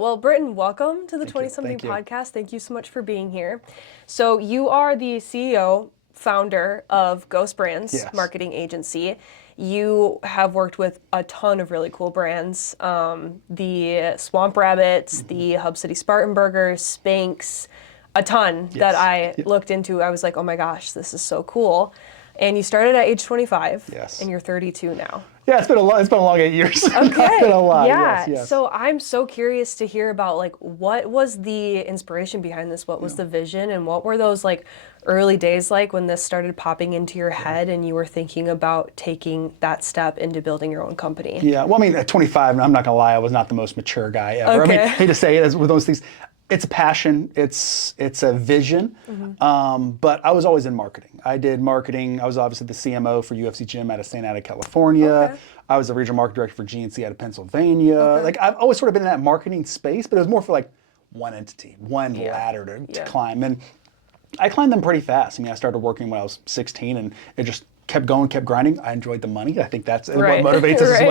Cool. Well, Britton, welcome to the Thank you. 20-something Thank you. podcast. Thank you so much for being here. So you are the CEO, founder of Ghost Brands Yes. marketing agency. You have worked with a ton of really cool brands. The Swamp Rabbits, the Hub City Spartan Burgers, Spanx, a ton that Yes. I Yep. looked into. I was like, oh my gosh, this is so cool. And you started at age 25, Yes. and you're 32 now. Yeah, it's been a long 8 years. Okay. Not gonna lie. Yeah. Yes. So I'm so curious to hear about like what was the inspiration behind this? What was the vision and what were those like early days like when this started popping into your head and you were thinking about taking that step into building your own company? Yeah. Well, I mean, at 25, I'm not gonna lie, I was not the most mature guy ever. Okay. I mean, I hate to say it with those things. It's a passion. It's a vision. But I was always in marketing. I did marketing. I was obviously the CMO for UFC Gym out of St. Anna, California. Okay. I was the regional marketing director for GNC out of Pennsylvania. Okay. Like I've always sort of been in that marketing space, but it was more for like one entity, one Yeah. ladder to Yeah. climb. And I climbed them pretty fast. I mean, I started working when I was 16 and it just kept going, kept grinding. I enjoyed the money. I think that's Right. what motivates us as Right.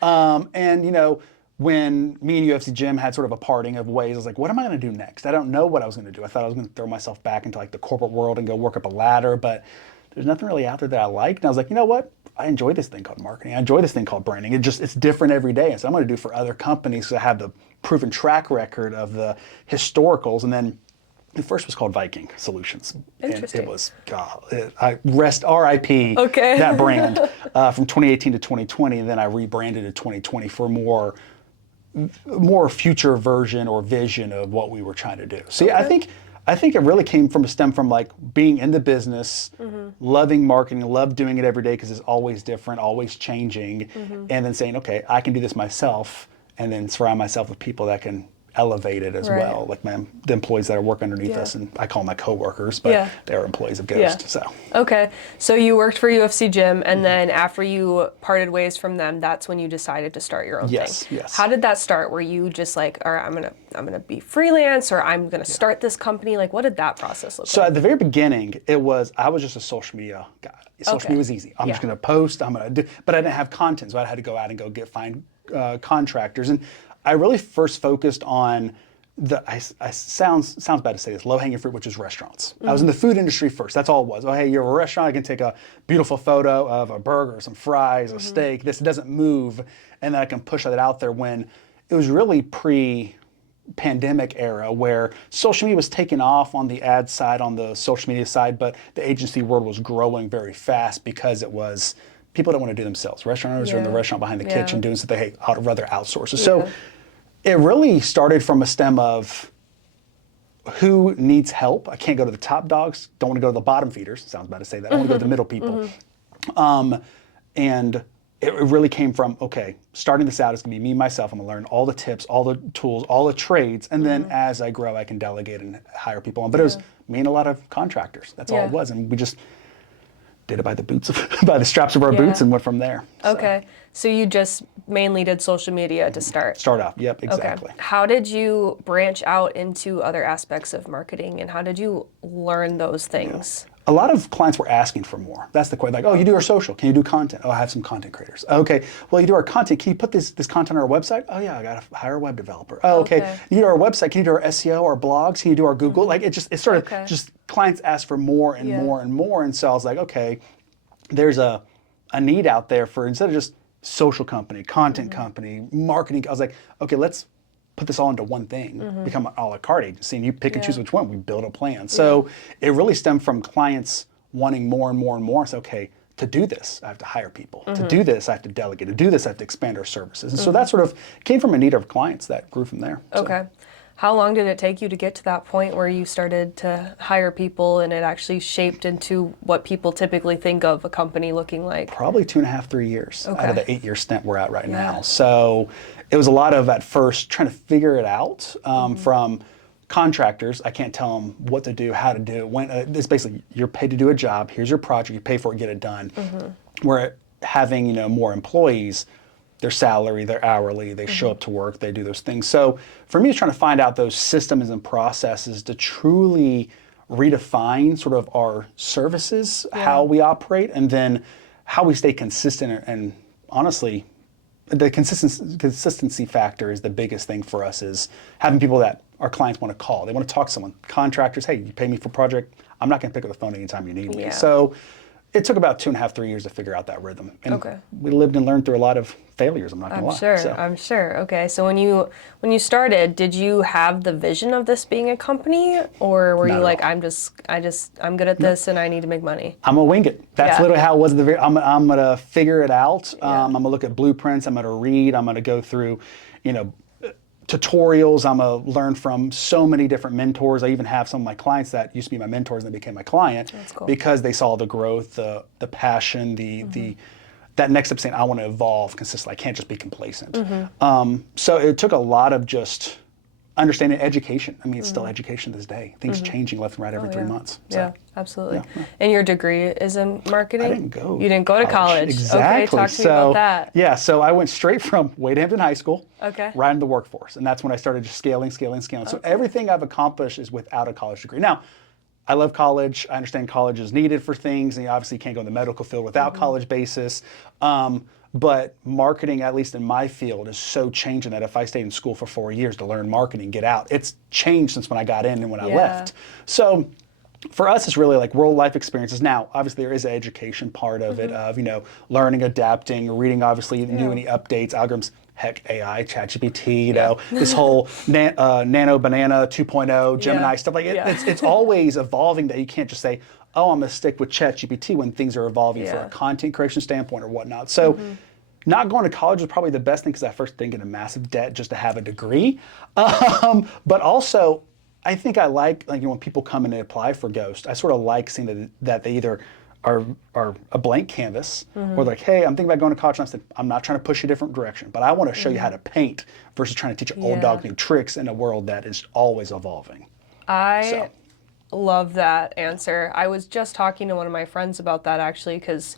well. And you know, when me and UFC Gym had sort of a parting of ways, I was like, what am I going to do next? I don't know what I was going to do. I thought I was going to throw myself back into like the corporate world and go work up a ladder, but there's nothing really out there that I liked. And I was like, you know what? I enjoy this thing called marketing. I enjoy this thing called branding. It's different every day. And so I'm going to do for other companies because I have the proven track record of the historicals. And then the first was called Viking Solutions. Interesting. And it was, God, I rest RIP Okay. that brand from 2018 to 2020. And then I rebranded in 2020 for more future version or vision of what we were trying to do. So yeah, I think it really came from a stem from like being in the business, loving marketing, love doing it every day because it's always different, always changing, and then saying, okay, I can do this myself, and then surround myself with people that can elevate it as Right. well. Like the employees that work underneath Yeah. us, and I call them my coworkers, but Yeah. they're employees of Ghost. Yeah. So Okay. So you worked for UFC Gym and then after you parted ways from them, that's when you decided to start your own Yes, thing. yes. How did that start? Were you just like, all right, I'm gonna be freelance or I'm gonna start this company? Like what did that process look So like? at the very beginning, I was just a social media guy. Social Okay. media was easy. I'm just Yeah. going to post. I'm going to do, but I didn't have content, so I had to go out and find contractors. And I really first focused on sounds bad to say this, low hanging fruit, which is restaurants. I was in the food industry first. That's all it was. Oh, hey, you're a restaurant. I can take a beautiful photo of a burger, some fries, a steak. This doesn't move, and then I can push that out there. When it was really pre-pandemic era where social media was taking off on the ad side, on the social media side, but the agency world was growing very fast because it was people don't want to do themselves. Restaurant owners are in the Yeah. restaurant behind the Yeah. kitchen doing something. Hey, I'd rather outsource it. Yeah. So it really started from a stem of who needs help. I can't go to the top dogs. Don't want to go to the bottom feeders. Sounds bad to say that. I want to go to the middle people. And it really came from, okay, starting this out is going to be me, myself. I'm going to learn all the tips, all the tools, all the trades. And then as I grow, I can delegate and hire people on. But it was me and a lot of contractors. That's all Yeah. it was. And we just did it by the straps of our boots Yeah. and went from there. So, Okay. So you just mainly did social media to start. start off. Yep, exactly. Okay. How did you branch out into other aspects of marketing and how did you learn those things? A lot of clients were asking for more. That's the question. Like, oh, you do our social. Can you do content? Oh, I have some content creators. Okay. Well, you do our content. Can you put this content on our website? Oh, yeah, I got to hire a web developer. Oh, okay. You do our website. Can you do our SEO, our blogs? Can you do our Google? Like, it started Okay. just clients asked for more and Yeah. more and more. And so I was like, okay, there's a need out there for instead of just social company, content company, marketing. I was like, okay, let's put this all into one thing, become an a la carte agency, and you pick and choose which one. We build a plan. So it really stemmed from clients wanting more and more and more. So, okay, to do this, I have to hire people. To do this, I have to delegate. To do this, I have to expand our services. And so that sort of came from a need of clients that grew from there. So, Okay. How long did it take you to get to that point where you started to hire people and it actually shaped into what people typically think of a company looking like? probably 2.5, 3 years out of Okay. the 8-year stint we're at right Yeah. now. So it was a lot of, at first, trying to figure it out from contractors. I can't tell them what to do, how to do it. When it's basically, you're paid to do a job. Here's your project. You pay for it, get it done. Where having, more employees, their salary, their hourly, they show up to work, they do those things. So for me, it's trying to find out those systems and processes to truly redefine sort of our services, how we operate, and then how we stay consistent and honestly the consistency factor is the biggest thing for us, is having people that our clients want to call. They want to talk to someone. Contractors, hey, you pay me for a project. I'm not going to pick up the phone anytime you need me. Yeah. So it took about 2.5, 3 years to figure out that rhythm. And Okay. we lived and learned through a lot of failures, I'm not going to lie. I'm sure. Okay, so when you started, did you have the vision of this being a company, or were you like, I'm good at this and I need to make money? I'm gonna wing it. That's literally how it was. I'm gonna figure it out. I'm gonna look at blueprints. I'm gonna read. I'm gonna go through, tutorials. I'm gonna learn from so many different mentors. I even have some of my clients that used to be my mentors and they became my client. That's cool. Because they saw the growth, the passion, that next step saying, I want to evolve consistently. I can't just be complacent. So it took a lot of just understanding education. I mean, it's still education to this day. Things changing left and right every 3 months. So, yeah, absolutely. And your degree is in marketing? I didn't go. You didn't go to college. Exactly. Okay, talk to me about that. Yeah, so I went straight from Wade Hampton High School right into the workforce. And that's when I started just scaling. So everything I've accomplished is without a college degree. Now, I love college. I understand college is needed for things, and you obviously can't go in the medical field without college basis. But marketing, at least in my field, is so changing that if I stayed in school for 4 years to learn marketing, get out, it's changed since when I got in and when I left. So for us, it's really like world life experiences. Now, obviously, there is an education part of it, of learning, adapting, reading, obviously, new any updates, algorithms. Heck, AI, ChatGPT, this whole Nano Banana 2.0, Gemini stuff like it. It's always evolving. That you can't just say, oh, I'm gonna stick with ChatGPT when things are evolving for a content creation standpoint or whatnot. So not going to college was probably the best thing, because I first didn't get a massive debt just to have a degree. But also, I think I like when people come in and apply for Ghost, I sort of like seeing that they either are a blank canvas, or like, hey, I'm thinking about going to college, and I said, I'm not trying to push you a different direction, but I want to show you how to paint versus trying to teach an old dog new tricks in a world that is always evolving. I love that answer. I was just talking to one of my friends about that, actually, because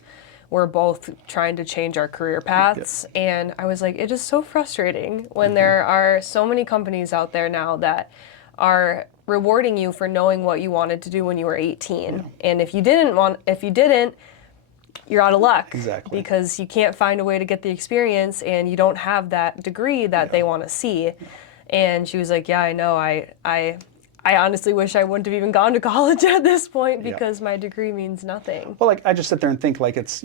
we're both trying to change our career paths, and I was like, it is so frustrating when there are so many companies out there now that are rewarding you for knowing what you wanted to do when you were 18. And if you didn't, you're out of luck. Exactly. Because you can't find a way to get the experience, and you don't have that degree that they want to see. And she was like, yeah, I know. I honestly wish I wouldn't have even gone to college at this point, because my degree means nothing. Well, I just sit there and think it's,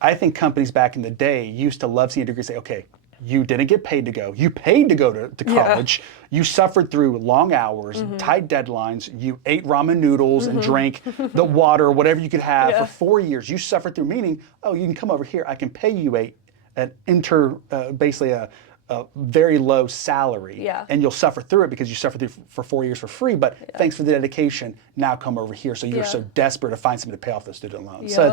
I think companies back in the day used to love seeing a degree say, okay, you didn't get paid to go. You paid to go to college. You suffered through long hours, tight deadlines. You ate ramen noodles and drank the water, whatever you could have for 4 years. You suffered through, meaning, oh, you can come over here. I can pay you basically a very low salary, and you'll suffer through it because you suffered through for 4 years for free, but thanks for the dedication, now come over here. So you're so desperate to find something to pay off those student loans. So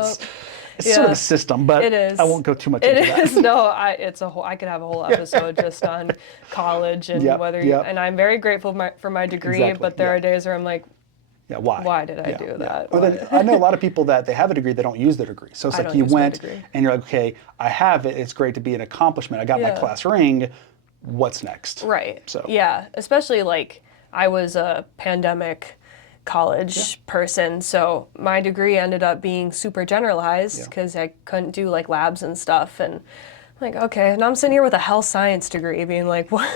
it's sort of a system, but it is. I won't go too much into that. It is. No, it's a whole, I could have a whole episode just on college and whether you, and I'm very grateful for my degree, but there are days where I'm like, why did I do that? Well, then, I know a lot of people that they have a degree, they don't use the degree. So it's like you went and you're like, okay, I have it. It's great to be an accomplishment. I got my class ring. What's next? Right. So especially like I was a pandemic college person, so my degree ended up being super generalized because I couldn't do like labs and stuff, and I'm like, okay, and I'm sitting here with a health science degree being like, what?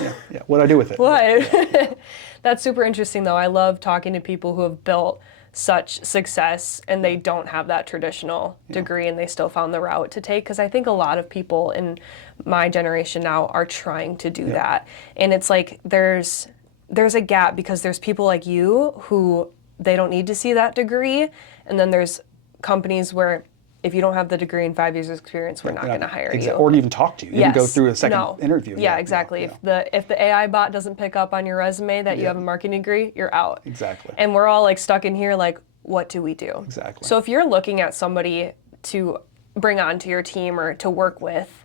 What do I do with it? What? That's super interesting though. I love talking to people who have built such success and they don't have that traditional degree and they still found the route to take, because I think a lot of people in my generation now are trying to do that, and it's like there's a gap because there's people like you who they don't need to see that degree, and then there's companies where if you don't have the degree and 5 years of experience, we're not going to hire you. Or even talk to you. Even go through a second interview. Yeah, exactly. If the AI bot doesn't pick up on your resume that you have a marketing degree, you're out. Exactly. And we're all like stuck in here like, what do we do? Exactly. So if you're looking at somebody to bring onto your team or to work with,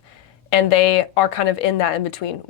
and they are kind of in that in between,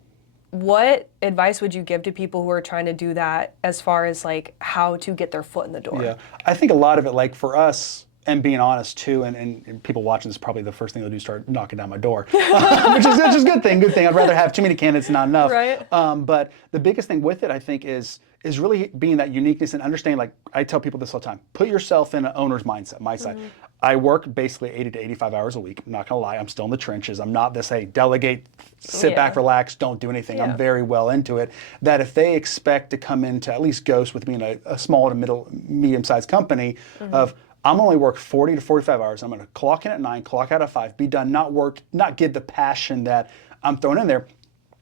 what advice would you give to people who are trying to do that as far as like how to get their foot in the door? Yeah, I think a lot of it, like for us, and being honest too, and people watching this, probably the first thing they'll do is start knocking down my door, which is a good thing. I'd rather have too many candidates, not enough. Right. But the biggest thing with it, I think, is really being that uniqueness and understanding. Like I tell people this all the time: put yourself in an owner's mindset. My side. I work basically 80 to 85 hours a week. I'm not gonna lie, I'm still in the trenches. I'm not this, hey, delegate, sit back, relax, don't do anything. I'm very well into it. That if they expect to come into at least Ghost with me in a small to medium-sized company of, I'm only work 40 to 45 hours. I'm gonna clock in at 9, clock out at 5, be done, not give the passion that I'm throwing in there.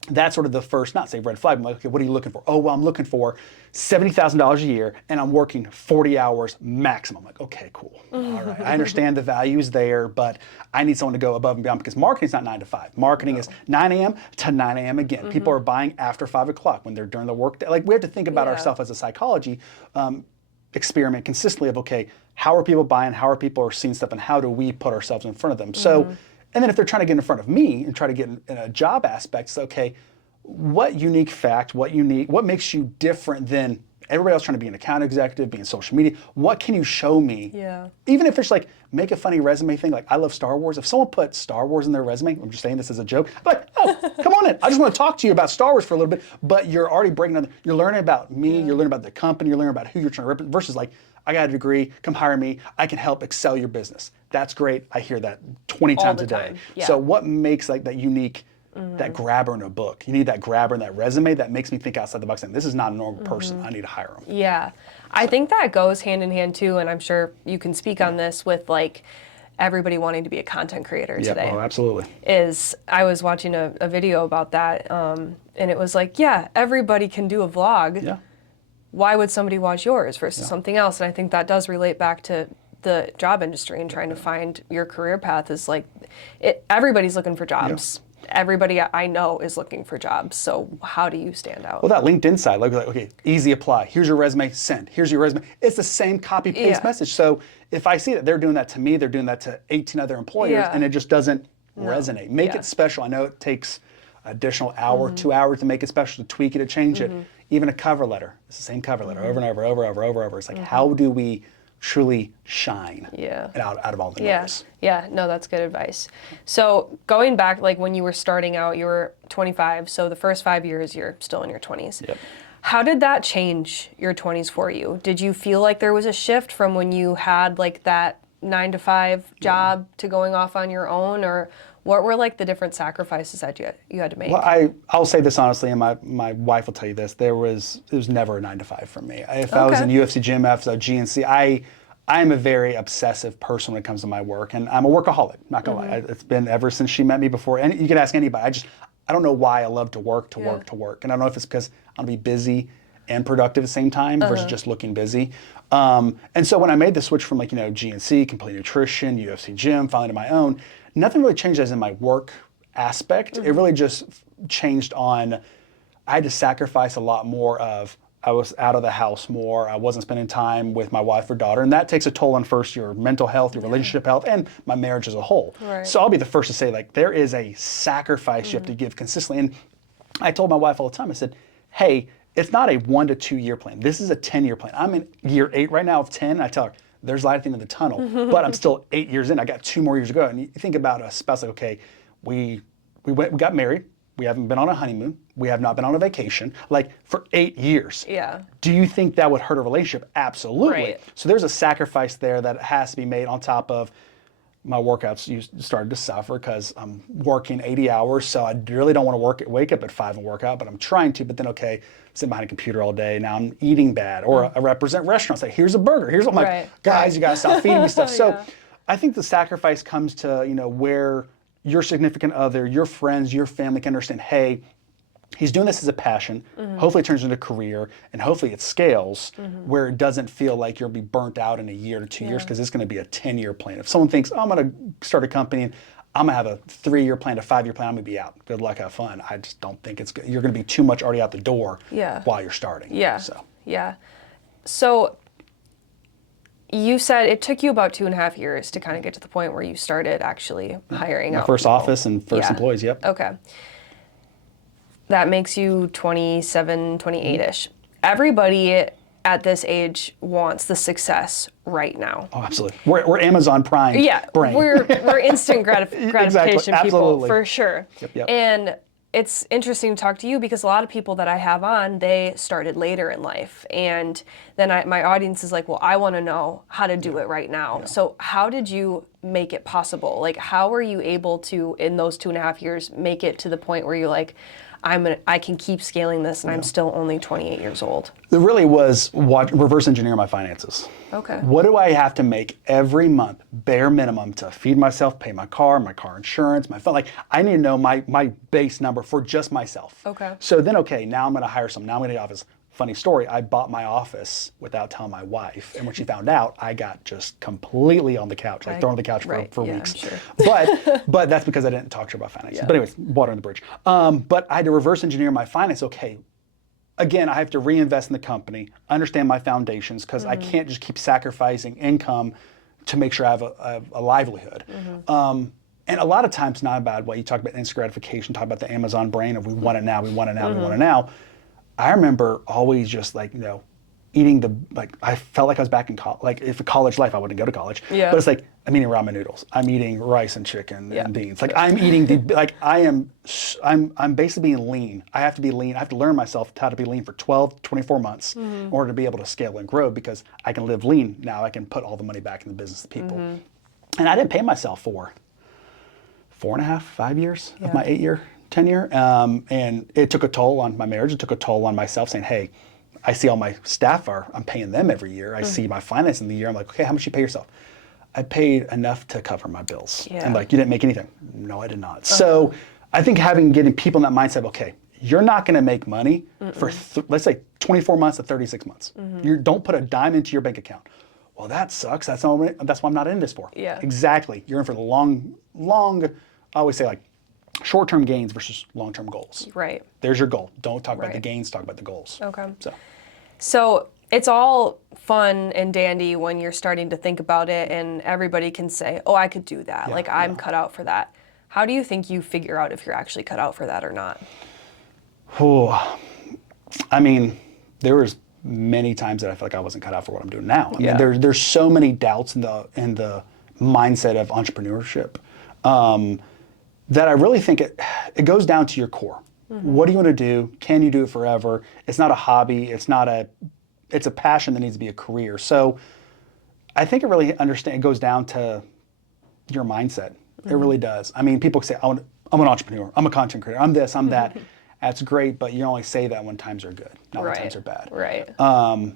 That's sort of the first, not say red flag, I'm like, okay, what are you looking for? Oh, well, I'm looking for $70,000 a year and I'm working 40 hours maximum. I'm like, okay, cool. All right. I understand the values there, but I need someone to go above and beyond because marketing is not 9 to 5. Marketing is 9 a.m. to 9 a.m. again. People are buying after 5 o'clock when they're during the work day. Like we have to think about ourselves as a psychology experiment consistently of, okay, how are people buying? How are people seeing stuff? And how do we put ourselves in front of them? So, and then if they're trying to get in front of me and try to get in a job aspect, it's okay, what unique fact, what makes you different than everybody else trying to be an account executive, be in social media? What can you show me? Yeah. Even if it's like, make a funny resume thing, like I love Star Wars. If someone put Star Wars in their resume, I'm just saying this as a joke, I'm like, oh, come on in. I just want to talk to you about Star Wars for a little bit, but you're already breaking down, you're learning about me, you're learning about the company, you're learning about who you're trying to represent, versus like, I got a degree, come hire me, I can help excel your business. That's great. I hear that 20 times a day. Yeah. So what makes like that unique, that grabber in a book? You need that grabber in that resume that makes me think outside the box and this is not a normal person. I need to hire them. Yeah. I think that goes hand in hand too, and I'm sure you can speak on this with like everybody wanting to be a content creator today. Oh, absolutely. I was watching a video about that, and it was like, yeah, everybody can do a vlog. Yeah. Why would somebody watch yours versus something else? And I think that does relate back to the job industry and trying to find your career path is like, everybody's looking for jobs. Everybody I know is looking for jobs. So how do you stand out? Well, that LinkedIn side, like, okay, easy apply. Here's your resume, send. Here's your resume. It's the same copy paste message. So if I see that they're doing that to me, they're doing that to 18 other employers, and it just doesn't resonate. Make it special. I know it takes additional hour, 2 hours to make it special, to tweak it, to change it. Even a cover letter. It's the same cover letter over and over. It's like, how do we truly shine out of all the noise? Yeah, no, that's good advice. So going back, like when you were starting out, you were 25, so the first 5 years you're still in your 20s. Yep. How did that change your 20s for you? Did you feel like there was a shift from when you had like that 9 to 5 job to going off on your own, or what were like the different sacrifices that you had to make? Well, I'll say this honestly, and my wife will tell you this. It was never a 9 to 5 for me. If I was in UFC gym, if I was at GNC, I am a very obsessive person when it comes to my work, and I'm a workaholic. Not gonna lie, it's been ever since she met me before. And you can ask anybody. I don't know why I love to work, and I don't know if it's because I'm gonna be busy and productive at the same time versus just looking busy. And so when I made the switch from like GNC, Complete Nutrition, UFC gym, finally to my own, nothing really changed as in my work aspect. It really just changed on, I had to sacrifice a lot more of, I was out of the house more, I wasn't spending time with my wife or daughter, and that takes a toll on first your mental health, your relationship health, and my marriage as a whole. Right. So I'll be the first to say, like, there is a sacrifice you have to give consistently. And I told my wife all the time, I said, hey, it's not a 1 to 2 year plan. This is a 10-year plan. I'm in year 8 right now of 10, and I tell her, there's light at the end of the tunnel, but I'm still 8 years in. I got 2 more years to go. And you think about a spouse, like, okay, we got married. We haven't been on a honeymoon. We have not been on a vacation, like for 8 years. Yeah. Do you think that would hurt a relationship? Absolutely. Right. So there's a sacrifice there that has to be made on top of my workouts. You started to suffer because I'm working 80 hours, so I really don't want to wake up at 5 and work out, but I'm trying to. But then, okay, sitting behind a computer all day, now I'm eating bad. Or I represent restaurants. Like, here's a burger. Here's what I'm like, guys, you got to stop feeding me stuff. So I think the sacrifice comes to, where your significant other, your friends, your family can understand, hey, he's doing this as a passion. Hopefully it turns into a career, and hopefully it scales where it doesn't feel like you're going to be burnt out in a year to 2 years, because it's going to be a 10-year plan. If someone thinks, oh, I'm going to start a company and I'm going to have a 3-year plan, a 5-year plan, I'm going to be out. Good luck, have fun. I just don't think it's good. You're going to be too much already out the door while you're starting. So you said it took you about 2.5 years to kind of get to the point where you started actually hiring out first people. Office and first employees, yep. Okay. That makes you 27, 28-ish. Everybody at this age wants the success right now. Oh, absolutely. We're Amazon Prime brain. We're instant gratification people, Absolutely. for sure. Yep. And it's interesting to talk to you because a lot of people that I have on, they started later in life. And then my audience is like, well, I want to know how to do it right now. So how did you make it possible? Like, how were you able to, in those 2.5 years, make it to the point where you're like, I can keep scaling this and I'm still only 28 years old? It really was reverse engineer my finances. Okay. What do I have to make every month, bare minimum, to feed myself, pay my car insurance, my phone? Like, I need to know my base number for just myself. Okay. So then, okay, now I'm going to hire someone. Now I'm going to get office. Funny story, I bought my office without telling my wife. And when she found out, I got just completely on the couch, like thrown on the couch for weeks. I'm sure. But that's because I didn't talk to her about finances. But anyways, water on the bridge. But I had to reverse engineer my finance. Okay, again, I have to reinvest in the company, understand my foundations, because I can't just keep sacrificing income to make sure I have a livelihood. And a lot of times, not a bad way. You talk about instant gratification, talk about the Amazon brain of we want it now, we want it now, we want it now. I remember always just like, eating I felt like I was back in college. Like if a college life, I wouldn't go to college. Yeah. But it's like, I'm eating ramen noodles. I'm eating rice and chicken and beans. Like I'm eating, I'm basically being lean. I have to be lean. I have to learn myself how to be lean for 12, 24 months in order to be able to scale and grow, because I can live lean. Now I can put all the money back in the business of people. And I didn't pay myself for 4.5, 5 years of my 8-year tenure. And it took a toll on my marriage. It took a toll on myself, saying, hey, I see all my staff I'm paying them every year. I see my finance in the year. I'm like, okay, how much you pay yourself? I paid enough to cover my bills. Yeah. And like, you didn't make anything? No, I did not. So I think getting people in that mindset of, okay, you're not going to make money for, let's say, 24 months to 36 months. You don't put a dime into your bank account. Well, that sucks. That's why I'm not in this for. Yeah. Exactly. You're in for the long, I always say, like, short-term gains versus long-term goals. Right. There's your goal. Don't talk about the gains, talk about the goals. Okay. So it's all fun and dandy when you're starting to think about it and everybody can say, oh, I could do that. Like I'm cut out for that. How do you think you figure out if you're actually cut out for that or not? Oh, I mean, there was many times that I felt like I wasn't cut out for what I'm doing now. I mean, there's so many doubts in the mindset of entrepreneurship. That I really think it goes down to your core. What do you want to do? Can you do it forever? It's not a hobby. It's a passion that needs to be a career. So I think it goes down to your mindset. It really does. I mean, people say, I'm an entrepreneur. I'm a content creator. I'm this, I'm that. That's great, but you only say that when times are good, not when times are bad. Right. I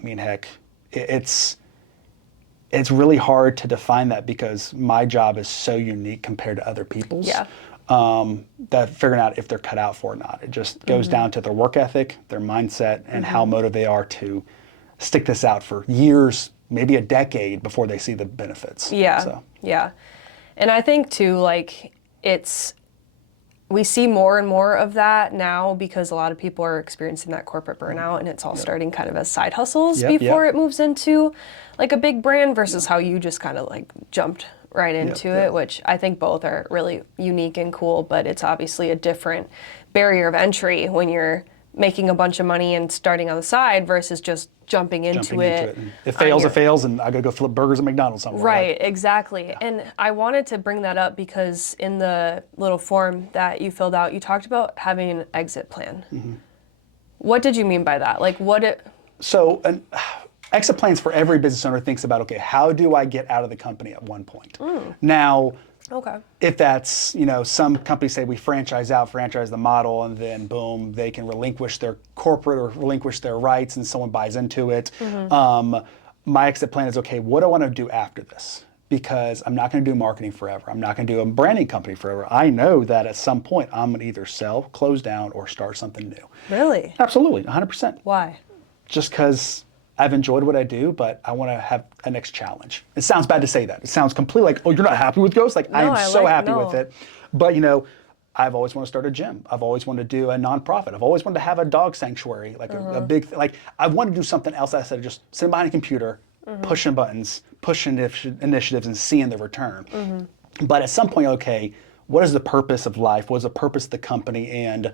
mean, heck, it's really hard to define that because my job is so unique compared to other people's. Yeah. That figuring out if they're cut out for it or not. It just goes down to their work ethic, their mindset, and how motivated they are to stick this out for years, maybe a decade before they see the benefits. Yeah. Yeah. And I think too, like we see more and more of that now because a lot of people are experiencing that corporate burnout and it's all starting kind of as side hustles before it moves into like a big brand versus how you just kind of like jumped right into it, which I think both are really unique and cool, but it's obviously a different barrier of entry when you're making a bunch of money and starting on the side versus just jumping into it. And it fails, it fails, and I gotta go flip burgers at McDonald's somewhere. Right, exactly. And I wanted to bring that up because in the little form that you filled out, you talked about having an exit plan. What did you mean by that? Like So an exit plans for every business owner thinks about, okay, how do I get out of the company at one point? Now, if that's, some companies say we franchise the model and then boom, they can relinquish their corporate or relinquish their rights and someone buys into it. My exit plan is, okay, what do I want to do after this? Because I'm not going to do marketing forever. I'm not going to do a branding company forever. I know that at some point I'm going to either sell, close down, or start something new. Really? Absolutely, 100%. Why? Just because I've enjoyed what I do, but I want to have a next challenge. It sounds bad to say that. It sounds completely like, oh, you're not happy with Ghost? Like, no, I am so happy with it. But, I've always wanted to start a gym. I've always wanted to do a nonprofit. I've always wanted to have a dog sanctuary, like a big, like, I want to do something else instead of just sitting behind a computer, pushing buttons, pushing initiatives and seeing the return. But at some point, okay, what is the purpose of life? What is the purpose of the company? And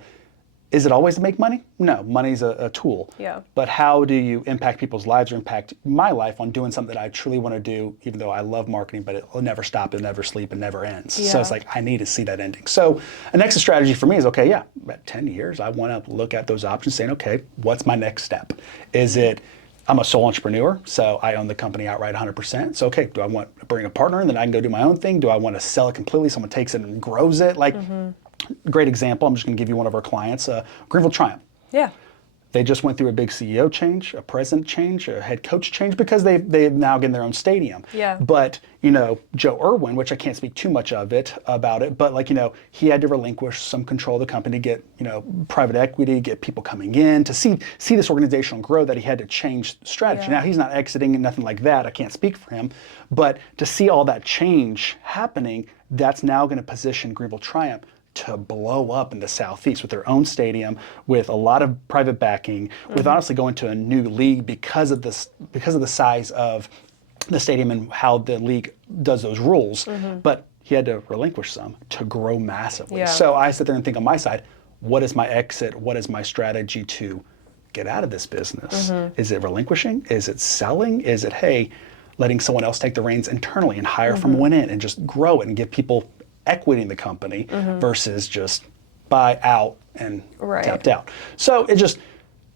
Is it always to make money? No, money's a tool. Yeah. But how do you impact people's lives or impact my life on doing something that I truly want to do, even though I love marketing, but it'll never stop, it'll never sleep, and never ends. So it's like, I need to see that ending. So an exit strategy for me is, okay, yeah, at 10 years, I want to look at those options saying, okay, what's my next step? Is it, I'm a sole entrepreneur, so I own the company outright 100%. So, okay, do I want to bring a partner in, then I can go do my own thing? Do I want to sell it completely? Someone takes it and grows it? Like, great example, I'm just going to give you one of our clients, Greenville Triumph. Yeah. They just went through a big CEO change, a president change, a head coach change, because they've now gotten their own stadium. Yeah. But, Joe Irwin, which I can't speak too much about it, but he had to relinquish some control of the company, get, private equity, get people coming in to see this organizational grow, that he had to change strategy. Yeah. Now, he's not exiting and nothing like that. I can't speak for him. But to see all that change happening, that's now going to position Greenville Triumph to blow up in the Southeast with their own stadium, with a lot of private backing, with honestly going to a new league because of the size of the stadium and how the league does those rules. But he had to relinquish some to grow massively. Yeah. So I sit there and think on my side, what is my exit? What is my strategy to get out of this business? Is it relinquishing? Is it selling? Is it, hey, letting someone else take the reins internally and hire from within and just grow it and give people equity in the company versus just buy out and tapped out. So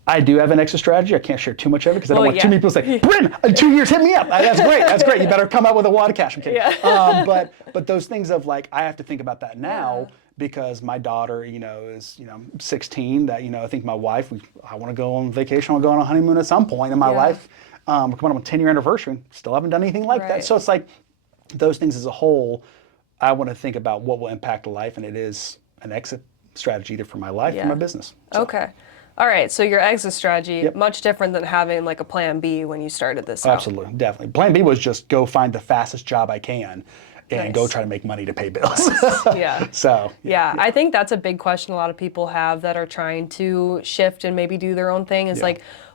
I do have an exit strategy. I can't share too much of it because I don't want too many people to say, Britton, in 2 years, hit me up. That's great. That's great. You better come out with a wad of cash. I'm kidding. Yeah. But those things of I have to think about that now because my daughter, is 16. That I think my wife, I want to go on vacation. I want to go on a honeymoon at some point in my life. We're coming up on a 10-year anniversary. Still haven't done anything like that. So it's those things as a whole. I want to think about what will impact a life, and it is an exit strategy either for my life or my business. So. Okay. All right. So your exit strategy, much different than having a plan B when you started this out. Absolutely. Definitely. Plan B was just go find the fastest job I can and go try to make money to pay bills. Yeah. So. Yeah. I think that's a big question a lot of people have that are trying to shift and maybe do their own thing is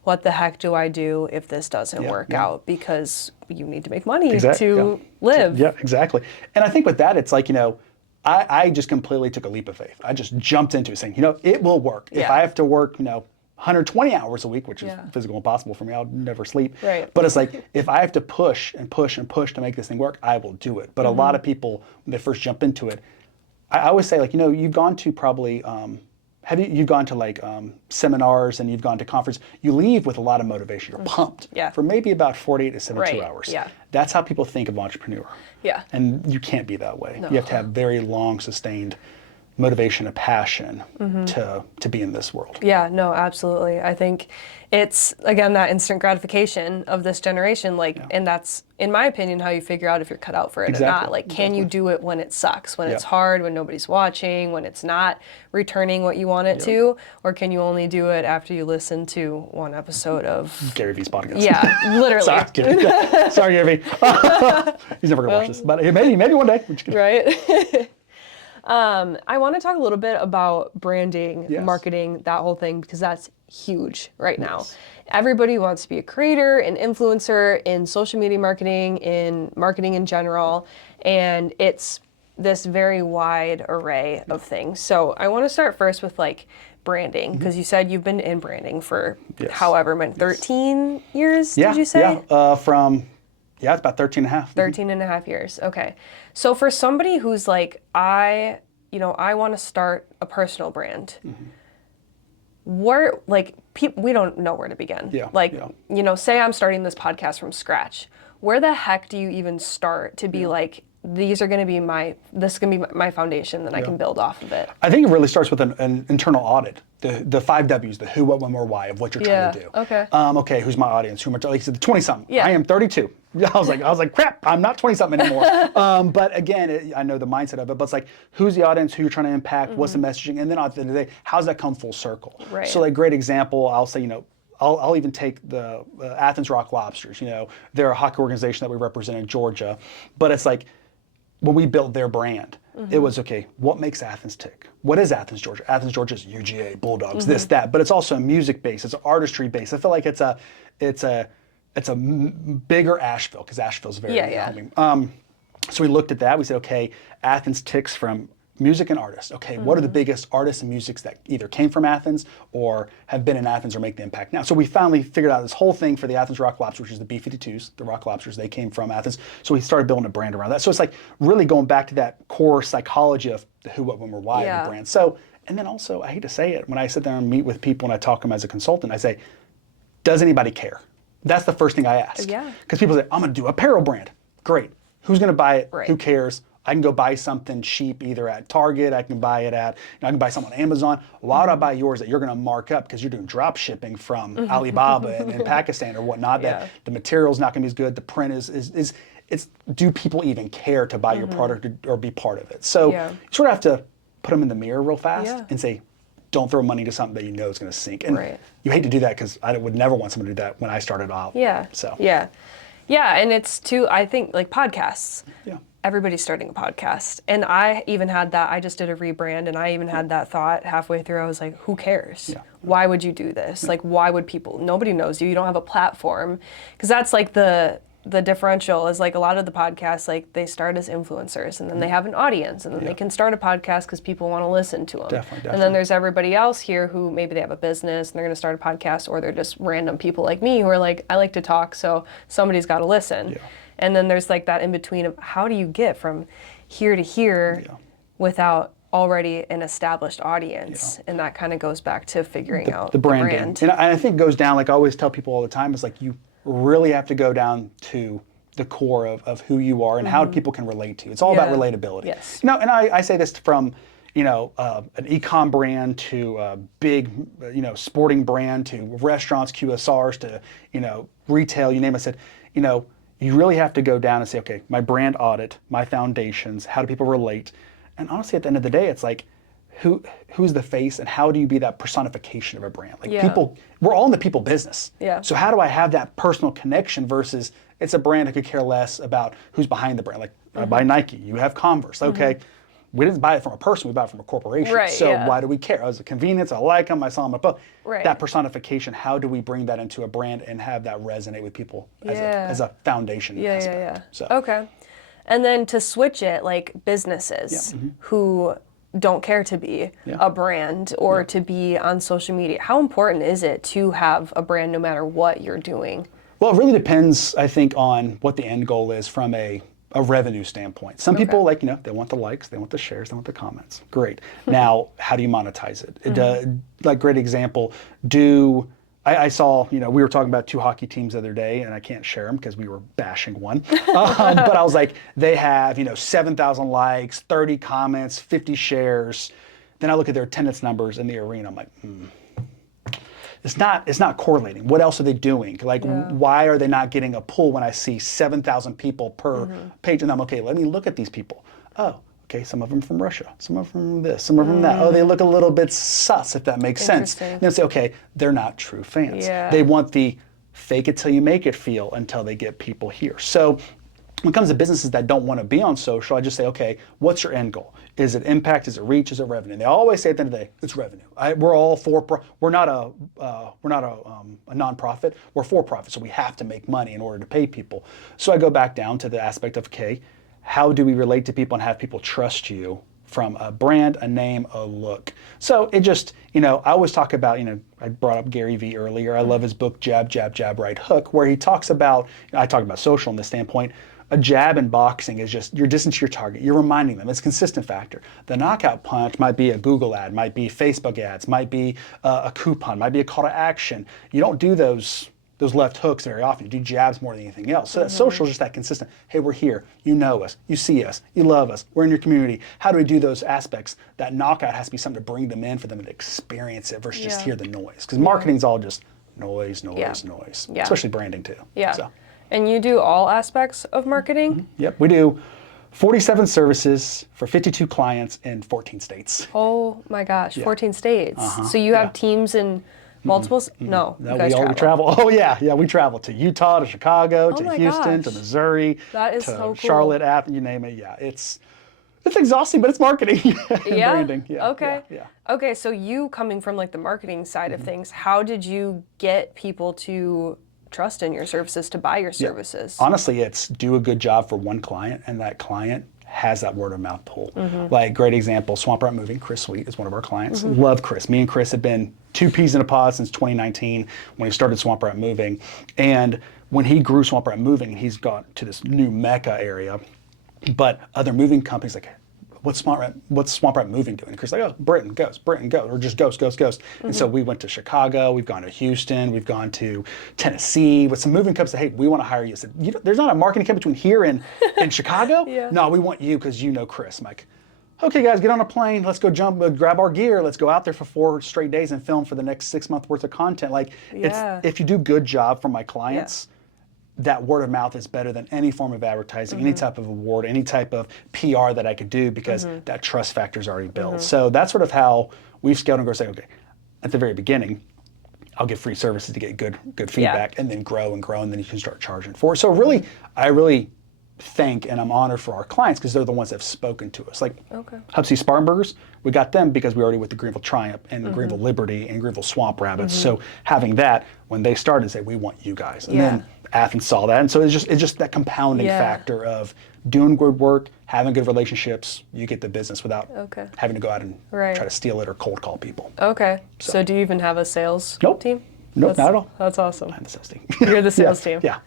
what the heck do I do if this doesn't work out? Because you need to make money to live. Yeah, exactly. And I think with that, it's I just completely took a leap of faith. I just jumped into it saying, it will work. If I have to work, 120 hours a week, which is physical impossible for me, I'll never sleep. Right. But it's if I have to push and push and push to make this thing work, I will do it. But a lot of people, when they first jump into it, I always say, you've gone to probably, you've gone to seminars and you've gone to conference, you leave with a lot of motivation. You're pumped for maybe about 48 to 72 hours. Yeah. That's how people think of entrepreneur. Yeah. And you can't be that way. No. You have to have very long sustained motivation and passion to be in this world. Yeah, no, absolutely. I think it's, again, that instant gratification of this generation, and that's, in my opinion, how you figure out if you're cut out for it or not. Can you do it when it sucks, when it's hard, when nobody's watching, when it's not returning what you want it to, or can you only do it after you listen to one episode of Gary V's podcast? Yeah, literally. Sorry, kidding. Sorry, Gary V. He's never going to watch this, but maybe one day. Right? I want to talk a little bit about branding, marketing, that whole thing, because that's huge right now. Everybody wants to be a creator, an influencer in social media marketing, in marketing in general, and it's this very wide array of things. So I want to start first with branding, because you said you've been in branding for however many, 13 years, did you say? Yeah, it's about 13 and a half. 13 and a half years. Okay. So for somebody who's I want to start a personal brand, where, we don't know where to begin. Say I'm starting this podcast from scratch. Where the heck do you even start to be this is going to be my foundation, then I can build off of it? I think it really starts with an internal audit. The 5 W's, the who, what, when, where, why of what you're trying to do. Okay. Okay, who's my audience? Who am I? Like you said, the 20-something. Yeah. I am 32. I was like, crap, I'm not 20-something anymore. But again, I know the mindset of it, but it's who's the audience, who you're trying to impact, what's the messaging, and then at the end of the day, how's that come full circle? Right. So great example, I'll say, I'll even take the Athens Rock Lobsters. They're a hockey organization that we represent in Georgia, but it's when we built their brand, it was, okay, what makes Athens tick? What is Athens, Georgia? Athens, Georgia is UGA, Bulldogs, this, that, but it's also music based, it's artistry based. I feel like it's a bigger Asheville, because Asheville's very overwhelming. So we looked at that, we said, okay, Athens ticks from music and artists. Okay, what are the biggest artists and musics that either came from Athens or have been in Athens or make the impact now? So we finally figured out this whole thing for the Athens Rock Lobster, which is the B-52s, the Rock Lobsters. They came from Athens. So we started building a brand around that. So it's like really going back to that core psychology of the who, what, when, where, why of the brand. So, and then also, I hate to say it, when I sit there and meet with people and I talk to them as a consultant, I say, does anybody care? That's the first thing I ask. Yeah. Because people say, I'm going to do apparel brand. Great. Who's going to buy it? Right. Who cares? I can go buy something cheap either at Target, I can buy it at, I can buy something on Amazon. Why would I buy yours that you're going to mark up because you're doing drop shipping from Alibaba and in Pakistan or whatnot, that the material's not going to be as good, the print is do people even care to buy your product or be part of it? So you sort of have to put them in the mirror real fast and say, don't throw money to something that you know is going to sink. And you hate to do that because I would never want someone to do that when I started out. So. Yeah, and it's too, I think, like podcasts. Yeah. Everybody's starting a podcast. And I even had that, I just did a rebrand and I even had that thought halfway through. I was like, who cares? Yeah. Why would you do this? Like, why would people, nobody knows you don't have a platform. Because that's like the differential is like a lot of the podcasts, like they start as influencers and then they have an audience and then they can start a podcast because people want to listen to them. Definitely. And then there's everybody else here who maybe they have a business and they're going to start a podcast, or they're just random people like me who are like, I like to talk, so somebody's got to listen. Yeah. And then there's like that in between of how do you get from here to here without already an established audience? And that kind of goes back to figuring out the brand. And I think it goes down, like I always tell people all the time, is like you really have to go down to the core of who you are and how people can relate to you. It's all about relatability. Yes. You know, and I say this from, you know, an e-com brand to a big, you know, sporting brand to restaurants, QSRs to, you know, retail, you name it. I said, you know, you really have to go down and say, okay, my brand audit, my foundations, how do people relate? And honestly, at the end of the day, it's like, who's the face and how do you be that personification of a brand? Like people, we're all in the people business. So how do I have that personal connection versus it's a brand that could care less about who's behind the brand? Like I buy Nike, you have Converse. Okay, we didn't buy it from a person, we bought it from a corporation. So why do we care? Oh, it's a convenience, I like them, I saw them up. That personification, how do we bring that into a brand and have that resonate with people as a foundation aspect? So. Okay. And then to switch it, like businesses who don't care to be a brand or to be on social media, how important is it to have a brand no matter what you're doing? Well, it really depends, I think, on what the end goal is from a revenue standpoint. Some people, like, you know, they want the likes, they want the shares, they want the comments. Great. Now, how do you monetize it? Like, great example, I saw, you know, we were talking about 2 hockey teams the other day, and I can't share them because we were bashing one. But I was like, they have, you know, 7,000 likes, 30 comments, 50 shares. Then I look at their attendance numbers in the arena. I'm like, it's not correlating. What else are they doing? Like, why are they not getting a pull when I see 7,000 people per page? And I'm okay, let me look at these people. Oh, okay, some of them from Russia, some of them from this, some of them from that. Oh, they look a little bit sus, if that makes sense. Then say, okay, they're not true fans. They want the fake it till you make it feel until they get people here. So when it comes to businesses that don't want to be on social, I just say, okay, what's your end goal? Is it impact? Is it reach? Is it revenue? And they always say at the end of the day, it's revenue. We're all we're not a nonprofit. We're for profit, so we have to make money in order to pay people. So I go back down to the aspect of, okay, how do we relate to people and have people trust you from a brand, a name, a look? So it just, you know, I always talk about, you know, I brought up Gary Vee earlier. I love his book, Jab, Jab, Jab, Right Hook, where he talks about, you know, I talk about social in this standpoint. A jab in boxing is just your distance to your target. You're reminding them. It's a consistent factor. The knockout punch might be a Google ad, might be Facebook ads, might be a coupon, might be a call to action. You don't do those left hooks very often. You do jabs more than anything else. So that social is just that consistent. Hey, we're here. You know us. You see us. You love us. We're in your community. How do we do those aspects? That knockout has to be something to bring them in for them to experience it versus just hear the noise. Because marketing's all just noise. Especially branding too. So. And you do all aspects of marketing? Yep, we do 47 services for 52 clients in 14 states. Oh my gosh, 14 states. So you have teams in multiple, no, you guys travel. Oh yeah, we travel to Utah, to Chicago, to Houston, gosh. to Missouri, that is to so cool. Charlotte, Athens, you name it. Yeah, it's exhausting, but it's marketing and branding. Okay, so you coming from like the marketing side of things, how did you get people to trust in your services, to buy your services? Honestly, it's do a good job for one client, and that client has that word of mouth pull. Like, great example, Swamp Rat Moving, Chris Sweet is one of our clients. Love Chris. Me and Chris have been two peas in a pod since 2019 when he started Swamp Rat Moving. And when he grew Swamp Rat Moving, he's got to this new mecca area. But other moving companies like, what's Swamp Rat Moving doing? And Chris like, oh, Britton goes, or just goes. And so we went to Chicago, we've gone to Houston, we've gone to Tennessee with some moving companies that, hey, we want to hire you. I said, there's not a marketing company between here and Chicago? Yeah. No, we want you because you know Chris. I'm like, okay, guys, get on a plane. Let's go grab our gear. Let's go out there for 4 straight days and film for the next 6 months worth of content. Like, if you do good job for my clients, that word of mouth is better than any form of advertising, any type of award, any type of PR that I could do because that trust factor is already built. So that's sort of how we've scaled and grown. Saying, okay, at the very beginning, I'll give free services to get good feedback, and then grow, and then you can start charging for it. So really, I really thank and I'm honored for our clients because they're the ones that have spoken to us. Like Hub C Spartan Burgers, we got them because we already with the Greenville Triumph and Greenville Liberty and Greenville Swamp Rabbits. So having that, when they started, say, we want you guys. And then Athens saw that. And so it's just that compounding factor of doing good work, having good relationships, you get the business without having to go out and try to steal it or cold call people. Okay. So do you even have a sales team? Nope, not at all. That's awesome. I'm the sales team. You're the sales team? Yeah.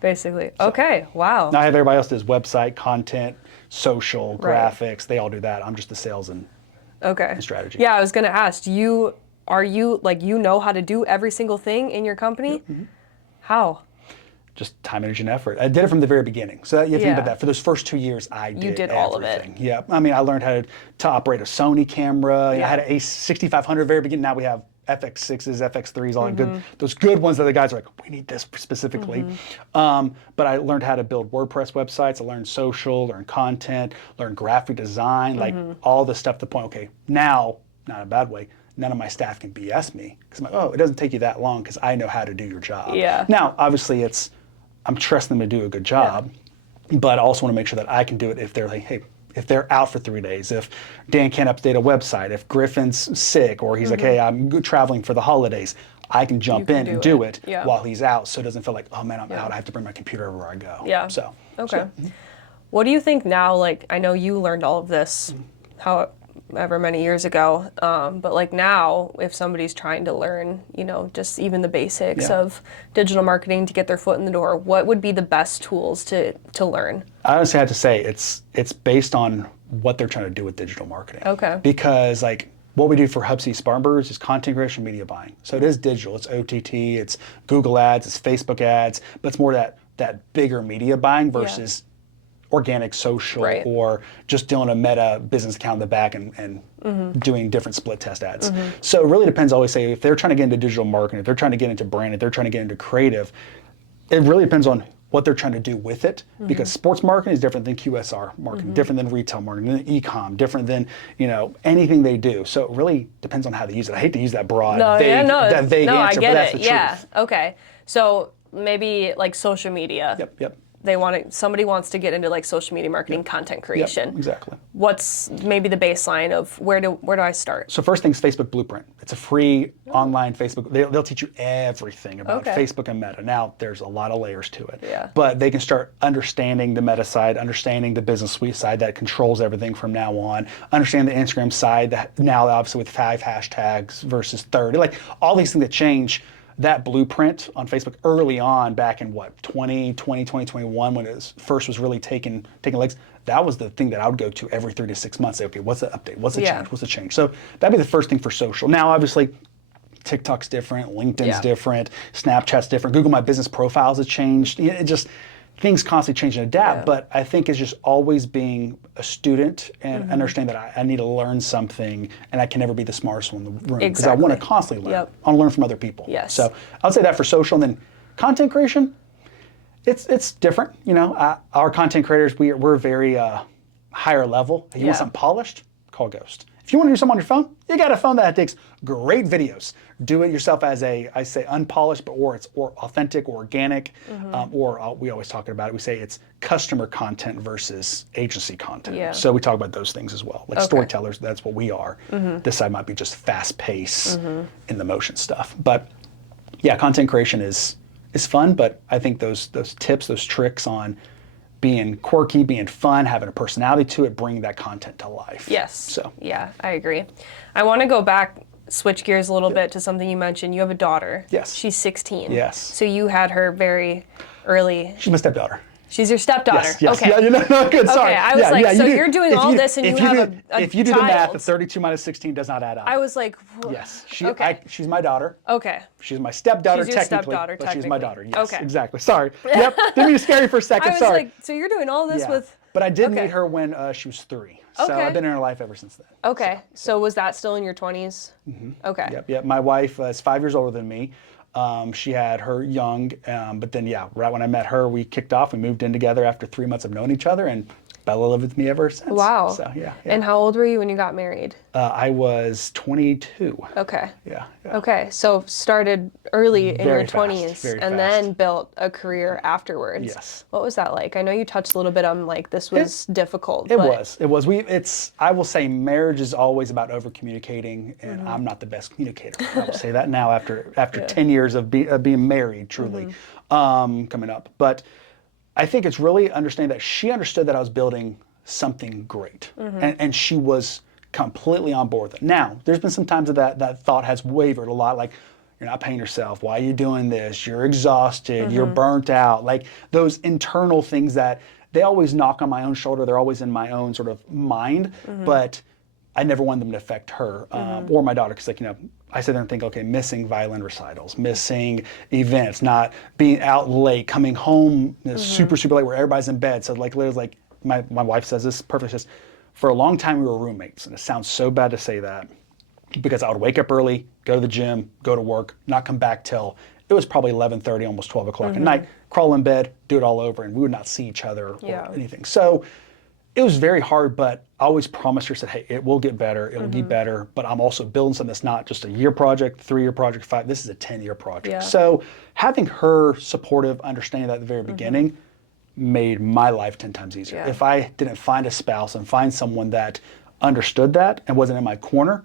Basically. Okay, wow. Now I have everybody else does website, content, social, graphics. They all do that. I'm just the sales and strategy. Yeah, I was going to ask, are you like, you know how to do every single thing in your company? How? Just time, energy, and effort. I did it from the very beginning. So you think about that. For those first 2 years, I did everything. all of it. Yeah. I mean, I learned how to operate a Sony camera. I had an A6500 very beginning. Now we have FX6s, FX3s, all that good, those good ones that the guys are like, we need this specifically. But I learned how to build WordPress websites. I learned social, learned content, learned graphic design, like all this stuff to the point, okay, now, not in a bad way, none of my staff can BS me. Because I'm like, oh, it doesn't take you that long because I know how to do your job. Yeah. Now, obviously, I'm trusting them to do a good job, but I also want to make sure that I can do it if they're like, hey, if they're out for 3 days, if Dan can't update a website, if Griffin's sick, or he's like, hey, I'm traveling for the holidays, I can jump in and do it while he's out, so it doesn't feel like, oh man, I'm out, I have to bring my computer everywhere I go. Yeah. So. What do you think now, like, I know you learned all of this however many years ago, but like now, if somebody's trying to learn, just even the basics of digital marketing to get their foot in the door, what would be the best tools to learn? I honestly have to say it's based on what they're trying to do with digital marketing. Okay. Because like what we do for Hub C Spartan Burgers is content creation, media buying. So it is digital. It's OTT. It's Google ads. It's Facebook ads. But it's more that bigger media buying versus organic social or just doing a meta business account in the back and doing different split test ads. So it really depends. I always say if they're trying to get into digital marketing, if they're trying to get into branding, if they're trying to get into creative, it really depends on what they're trying to do with it, because sports marketing is different than QSR marketing, different than retail marketing, than e-com, different than anything they do. So it really depends on how they use it. I hate to use that broad, vague answer, I get but that's it. the truth. Okay. So maybe like social media. Yep. Somebody wants to get into like social media marketing, content creation. Yep, exactly. What's maybe the baseline of where do I start? So first thing's Facebook Blueprint. It's a free online Facebook. They'll teach you everything about Facebook and Meta. Now there's a lot of layers to it. Yeah. But they can start understanding the Meta side, understanding the business suite side that controls everything from now on. Understand the Instagram side that now obviously with 5 hashtags versus 30. Like all these things that change. That blueprint on Facebook early on back in 2020, 2021 when it first was really taking legs, that was the thing that I would go to every 3 to 6 months. Say, okay, what's the update? What's the change? What's the change? So that'd be the first thing for social. Now, obviously, TikTok's different, LinkedIn's different, Snapchat's different, Google My Business Profiles has changed. It just, things constantly change and adapt, but I think it's just always being a student and understand that I need to learn something and I can never be the smartest one in the room because I want to constantly learn. I want to learn from other people. Yes. So I would say that for social, and then content creation, it's different. Our content creators, we're very higher level. If you want something polished, call Ghost. If you want to do something on your phone, you got a phone that takes great videos. Do it yourself as I say unpolished, but or authentic or organic, we always talk about it. We say it's customer content versus agency content. Yeah. So we talk about those things as well. Like storytellers, that's what we are. This side might be just fast pace in the motion stuff. But yeah, content creation is fun, but I think those tips, those tricks on being quirky, being fun, having a personality to it, bringing that content to life. Yes. So Yeah, I agree. I want to go back, switch gears a little bit to something you mentioned. You have a daughter. Yes. She's 16. Yes. So you had her very early. She's my stepdaughter. She's your stepdaughter. Yes, yes. Okay. Yeah, no, good. Sorry. Okay, I was like, so you're doing all this and you have a child. If you do the math, the 32 minus 16 does not add up. I was like, yes. She's my daughter. Okay. She's my stepdaughter She's your technically, stepdaughter, but she's my daughter. Yes, Okay. exactly. Sorry. Yep. Didn't mean to scare you for a second. I was Sorry. like, so you're doing all this Yeah. with. But I did Okay. meet her when she was 3. So Okay. I've been in her life ever since then. Okay. So was that still in your 20s? Mm-hmm. Okay. Yep. My wife is 5 years older than me. She had her young, but then right when I met her, we kicked off. We moved in together after 3 months of knowing each other, and Bella lived with me ever since. Wow. So yeah. And how old were you when you got married? I was 22. Okay. Yeah. Okay, so started early in Very your fast, 20s very and fast. then built a career afterwards. Yes. What was that like? I know you touched a little bit on like this was difficult. It but was. It was. I will say marriage is always about over communicating, and I'm not the best communicator. I will say that now after 10 years of being married, truly, coming up. But I think it's really understanding that she understood that I was building something great, and she was completely on board with it. Now, there's been some times that thought has wavered a lot, like, you're not paying yourself. Why are you doing this? You're exhausted. You're burnt out. Like those internal things that they always knock on my own shoulder. They're always in my own sort of mind, but I never wanted them to affect her or my daughter. Because I sit there and think, okay, missing violin recitals, missing events, not being out late, coming home super, super late where everybody's in bed. So like literally like my wife says this perfectly, says, for a long time we were roommates. And it sounds so bad to say that, because I would wake up early, go to the gym, go to work, not come back till it was probably 11:30, almost 12 o'clock at night, crawl in bed, do it all over, and we would not see each other or anything. So it was very hard, but I always promised her, said, hey, it will get better, it will get better, but I'm also building something that's not just a year project, 3-year project, 5, this is a 10-year project. Yeah. So having her supportive, understanding that at the very beginning made my life 10 times easier. Yeah. If I didn't find a spouse and find someone that understood that and wasn't in my corner,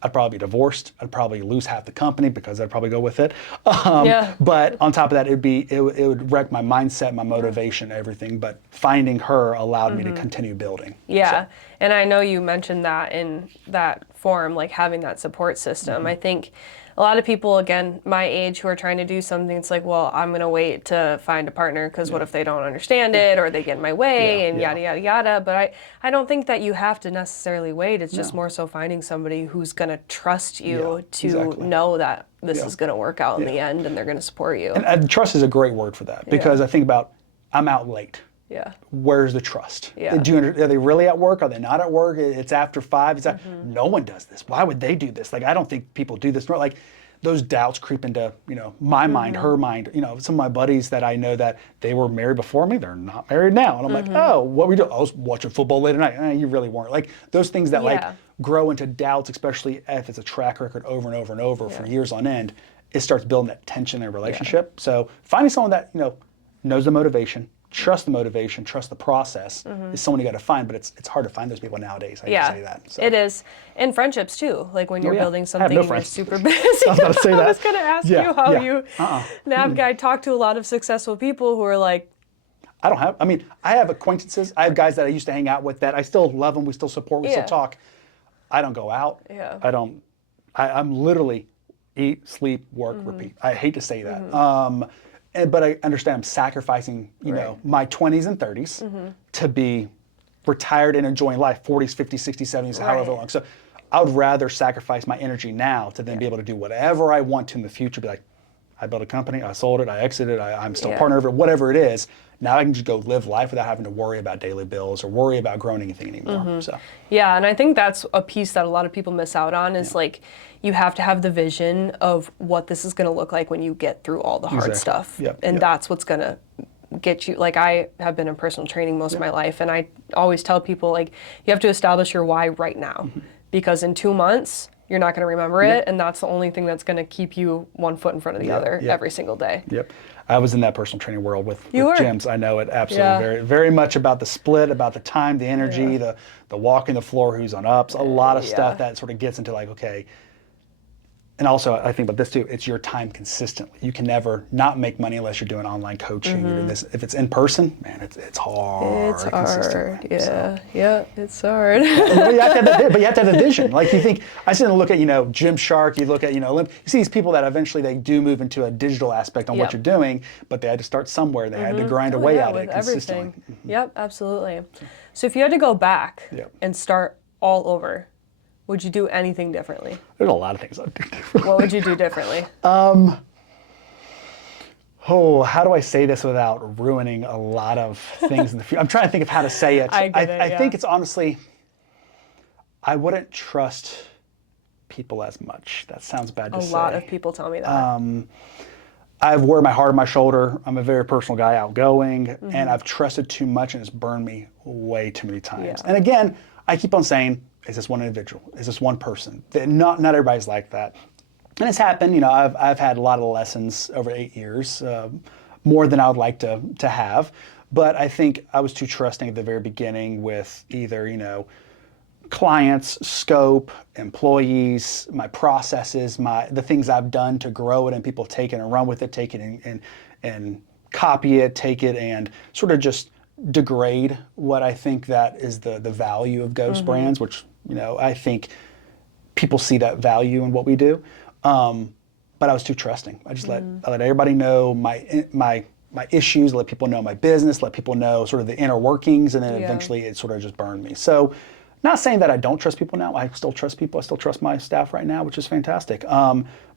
I'd probably be divorced. I'd probably lose half the company because I'd probably go with it. But on top of that, it would wreck my mindset, my motivation, everything. But finding her allowed me to continue building. Yeah, and I know you mentioned that in that forum, like having that support system. I think a lot of people, again, my age, who are trying to do something, it's like, well, I'm going to wait to find a partner because what if they don't understand it or they get in my way and yada, yada, yada. But I don't think that you have to necessarily wait. It's just more so finding somebody who's going to trust you to know that this is going to work out in the end and they're going to support you. And trust is a great word for that, because I think about, I'm out late. Yeah. Where's the trust? Yeah. Are they really at work? Are they not at work? It's after 5. No one does this. Why would they do this? Like, I don't think people do this. Like, those doubts creep into, my mind, her mind. Some of my buddies that I know that they were married before me, they're not married now. And I'm like, oh, what we do? I was watching football late at night. You really weren't. Like, those things that like grow into doubts, especially if it's a track record over and over and over for years on end, it starts building that tension in a relationship. So finding someone that, knows the motivation, trust the motivation, trust the process is someone you got to find, but it's hard to find those people nowadays. I hate to say that. So. It is. And friendships too. Like when you're building something no and you're friends. super busy. I was about to say that. I was going to ask you how you navigate. I talk to a lot of successful people who are like, I have acquaintances. I have guys that I used to hang out with that I still love them. We still support, we still talk. I don't go out. Yeah. I'm literally eat, sleep, work, repeat. I hate to say that. But I understand I'm sacrificing, my 20s and 30s to be retired and enjoying life, 40s, 50s, 60s, 70s, however long. So I would rather sacrifice my energy now to then be able to do whatever I want to in the future. Be like, I built a company, I sold it, I exited, I'm still a partner of it, whatever it is. Now I can just go live life without having to worry about daily bills or worry about growing anything anymore. So. Yeah, and I think that's a piece that a lot of people miss out on is like, you have to have the vision of what this is going to look like when you get through all the hard stuff. And that's what's going to get you. Like, I have been in personal training most of my life, and I always tell people, like, you have to establish your why right now, because in 2 months, you're not going to remember it, and that's the only thing that's going to keep you one foot in front of the other every single day. I was in that personal training world with gyms. I know it absolutely very, very much about the split, about the time, the energy, the walking the floor, who's on ups, a lot of stuff that sort of gets into like, okay, and also I think about this too, it's your time consistently. You can never not make money unless you're doing online coaching. You're doing this. If it's in person, man, it's hard. It's hard. Consistently. Yeah. So. Yeah. It's hard. But you have to have the vision. Like you think, I sit and look at, Gymshark, you look at, you see these people that eventually they do move into a digital aspect on what you're doing, but they had to start somewhere. They had to grind away at it consistently. Everything. Yep, absolutely. So if you had to go back and start all over, would you do anything differently? There's a lot of things I'd do differently. What would you do differently? How do I say this without ruining a lot of things in the future? I'm trying to think of how to say it. I think it's honestly, I wouldn't trust people as much. That sounds bad to say. A lot of people tell me that. I've worn my heart on my shoulder. I'm a very personal guy, outgoing, and I've trusted too much and it's burned me way too many times. Yeah. And again, I keep on saying, is this one individual? Is this one person? Not everybody's like that. And it's happened, I've had a lot of lessons over 8 years, more than I would like to have. But I think I was too trusting at the very beginning with either, clients, scope, employees, my processes, the things I've done to grow it, and people take it and run with it, take it and copy it, take it and sort of just degrade what I think that is the value of ghost brands, which, I think people see that value in what we do. But I was too trusting. I just I let everybody know my issues, let people know my business, let people know sort of the inner workings, and then eventually it sort of just burned me. So not saying that I don't trust people now. I still trust people. I still trust my staff right now, which is fantastic.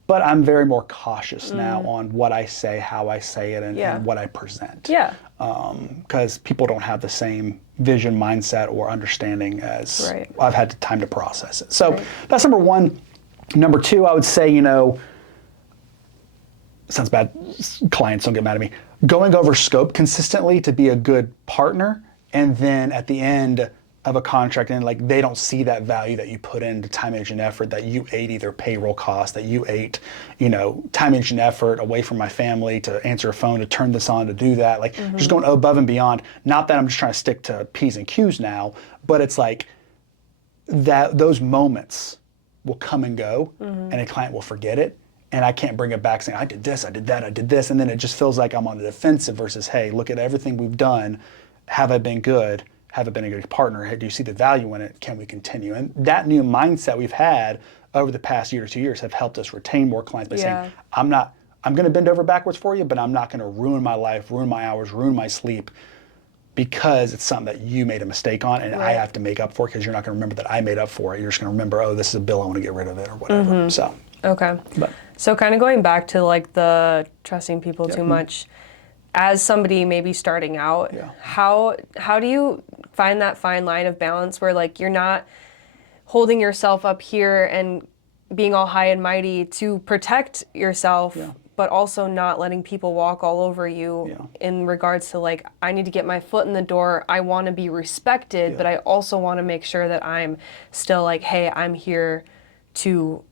But I'm very more cautious now on what I say, how I say it, and what I present. Yeah. Because people don't have the same vision, mindset, or understanding as I've had time to process it. So that's number one. Number two, I would say, sounds bad, clients don't get mad at me, going over scope consistently to be a good partner, and then at the end of a contract, and like they don't see that value that you put into time, energy, and effort, that you ate either payroll costs, that you ate, time, energy, and effort away from my family to answer a phone, to turn this on, to do that, like just going above and beyond. Not that I'm just trying to stick to P's and Q's now, but it's like that those moments will come and go, and a client will forget it, and I can't bring it back saying, I did this, I did that, I did this, and then it just feels like I'm on the defensive versus, hey, look at everything we've done. Have I been good? Have I been a good partner? Hey, do you see the value in it? Can we continue? And that new mindset we've had over the past year or 2 years have helped us retain more clients by saying, I'm going to bend over backwards for you, but I'm not going to ruin my life, ruin my hours, ruin my sleep, because it's something that you made a mistake on, and I have to make up for it, because you're not going to remember that I made up for it. You're just going to remember, oh, this is a bill, I want to get rid of it, or whatever. So. Okay. So kind of going back to like the trusting people too much, as somebody maybe starting out, how do you find that fine line of balance where like you're not holding yourself up here and being all high and mighty to protect yourself, but also not letting people walk all over you in regards to like, I need to get my foot in the door, I want to be respected, but I also want to make sure that I'm still like, hey, I'm here to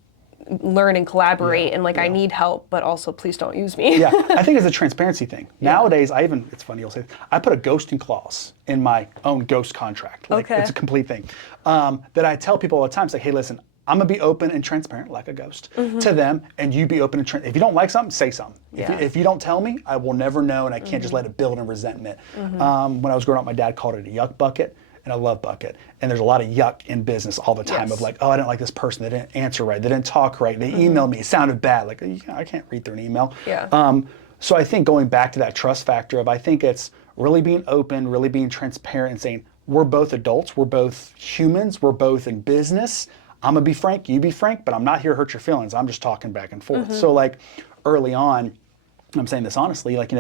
learn and collaborate, and like I need help, but also please don't use me. I think it's a transparency thing. Nowadays, it's funny you'll say this, I put a ghosting clause in my own ghost contract. Like it's a complete thing. That I tell people all the time, say, hey, listen, I'm gonna be open and transparent like a ghost to them, and you be open and transparent. If you don't like something, say something. If you don't tell me, I will never know, and I can't just let it build in resentment. When I was growing up, my dad called it a yuck bucket and a love bucket. And there's a lot of yuck in business all the time of like, oh, I didn't like this person, they didn't answer right, they didn't talk right, they emailed me, it sounded bad. Like, I can't read through an email. So I think going back to that trust factor of, I think it's really being open, really being transparent, and saying, we're both adults, we're both humans, we're both in business. I'm gonna be frank, you be frank, but I'm not here to hurt your feelings. I'm just talking back and forth. So like early on, I'm saying this honestly, like,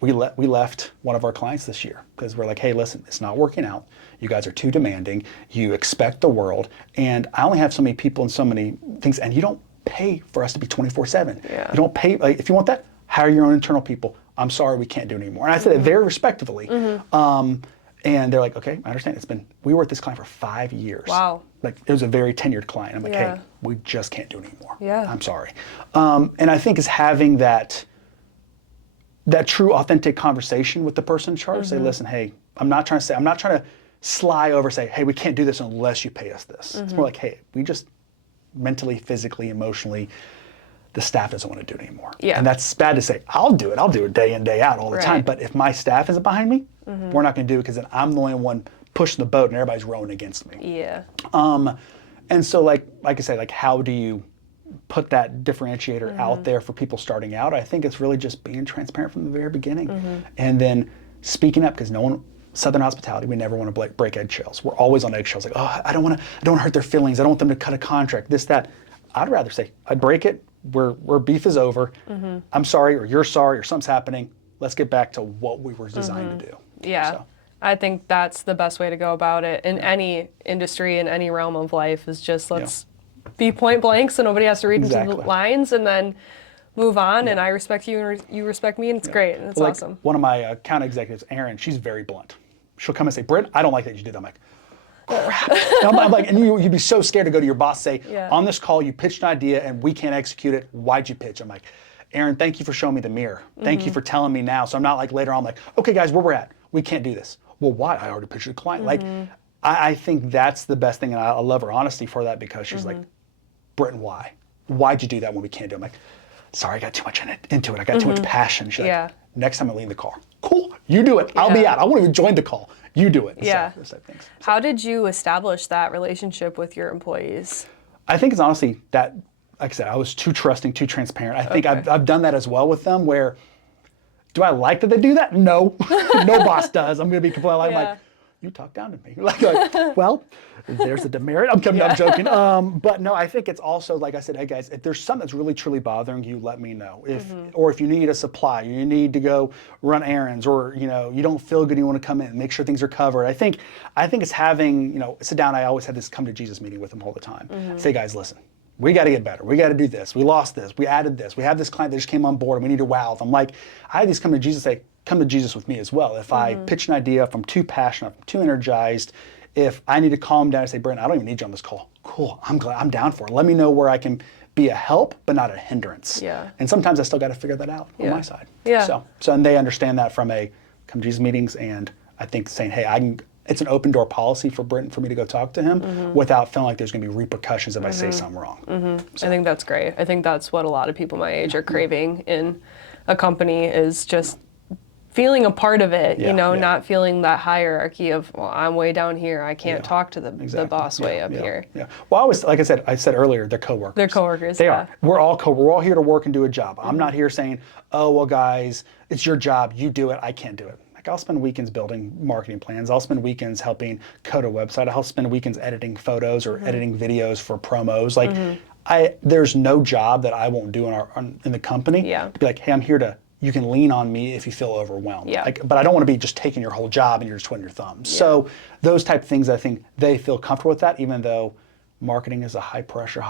we left one of our clients this year because we're like, hey, listen, it's not working out. You guys are too demanding. You expect the world. And I only have so many people and so many things, and you don't pay for us to be 24/7. You don't pay, like, if you want that, hire your own internal people. I'm sorry, we can't do it anymore. And I said it very respectfully. And they're like, okay, I understand. We were with this client for 5 years. Wow. Like, it was a very tenured client. I'm like, hey, we just can't do it anymore. I'm sorry. And I think it's having that true, authentic conversation with the person in charge. Say, listen, hey, I'm not trying to sly over, say, hey, we can't do this unless you pay us this. It's more like, hey, we just mentally, physically, emotionally the staff doesn't want to do it anymore. Yeah. And that's bad to say. I'll do it day in, day out all the time. Right. But if my staff isn't behind me, we're not going to do it because then I'm the only one pushing the boat and everybody's rowing against me. Yeah. And so like I say, like how do you put that differentiator out there for people starting out? I think it's really just being transparent from the very beginning and then speaking up, because Southern hospitality, we never want to break eggshells. We're always on eggshells. Like, oh, I don't want to hurt their feelings. I don't want them to cut a contract, this, that. I'd rather say, I'd break it. Where beef is over. I'm sorry, or you're sorry, or something's happening. Let's get back to what we were designed to do. Yeah. So. I think that's the best way to go about it in any industry, in any realm of life, is just let's be point blank so nobody has to read into the lines, and then move on. And I respect you and you respect me, and it's great, and it's awesome. One of my account executives, Erin, she's very blunt. She'll come and say, Britt, I don't like that you did that. I'm like, crap. And I'm like, and you'd be so scared to go to your boss and say, on this call, you pitched an idea and we can't execute it. Why'd you pitch? I'm like, Erin, thank you for showing me the mirror. Thank you for telling me now. So I'm not like later on, like, okay, guys, where we're at. We can't do this. Well, why? I already pitched a client. Like, I think that's the best thing. And I love her honesty for that, because she's like, Britton, why? Why'd you do that when we can't do it? I'm like, sorry, I got too much into it. I got too much passion. She's like, next time I leave the car. Cool, you do it. I'll be out. I won't even join the call. You do it. Yeah. Those type of things. How did you establish that relationship with your employees? I think it's honestly that, like I said, I was too trusting, too transparent. I think I've done that as well with them, where, do I like that they do that? No. No boss does. I'm going to be completely like, you talk down to me. Like, well, there's a demerit. I'm joking. But no, I think it's also, like I said, hey guys, if there's something that's really truly bothering you, let me know. Or if you need a supply, you need to go run errands, or you don't feel good, you want to come in and make sure things are covered. I think it's having, sit down. I always had this come to Jesus meeting with them all the time. Say, guys, listen, we got to get better. We got to do this. We lost this. We added this. We have this client that just came on board and we need to wow them. Like, I had these come to Jesus, say, come to Jesus with me as well. If I pitch an idea, if I'm too passionate, if I'm too energized, if I need to calm down and say, Brent, I don't even need you on this call. Cool, I'm glad, I'm down for it. Let me know where I can be a help, but not a hindrance. Yeah. And sometimes I still got to figure that out on my side. Yeah. So and they understand that from come to Jesus meetings, and I think saying, hey, it's an open door policy for Britton for me to go talk to him without feeling like there's going to be repercussions if I say something wrong. So. I think that's great. I think that's what a lot of people my age are craving in a company, is just feeling a part of it, not feeling that hierarchy of, well, I'm way down here, I can't talk to the boss way up here. Yeah. Well, like I said earlier, they're coworkers. They're coworkers. They are. We're all here to work and do a job. I'm not here saying, oh, well, guys, it's your job, you do it, I can't do it. Like, I'll spend weekends building marketing plans. I'll spend weekends helping code a website. I'll spend weekends editing photos or editing videos for promos. Like, there's no job that I won't do in the company. To be like, hey, I'm here to. You can lean on me if you feel overwhelmed. But I don't want to be just taking your whole job and you're just twiddling your thumbs. So those type of things, I think they feel comfortable with that, even though marketing is a high pressure,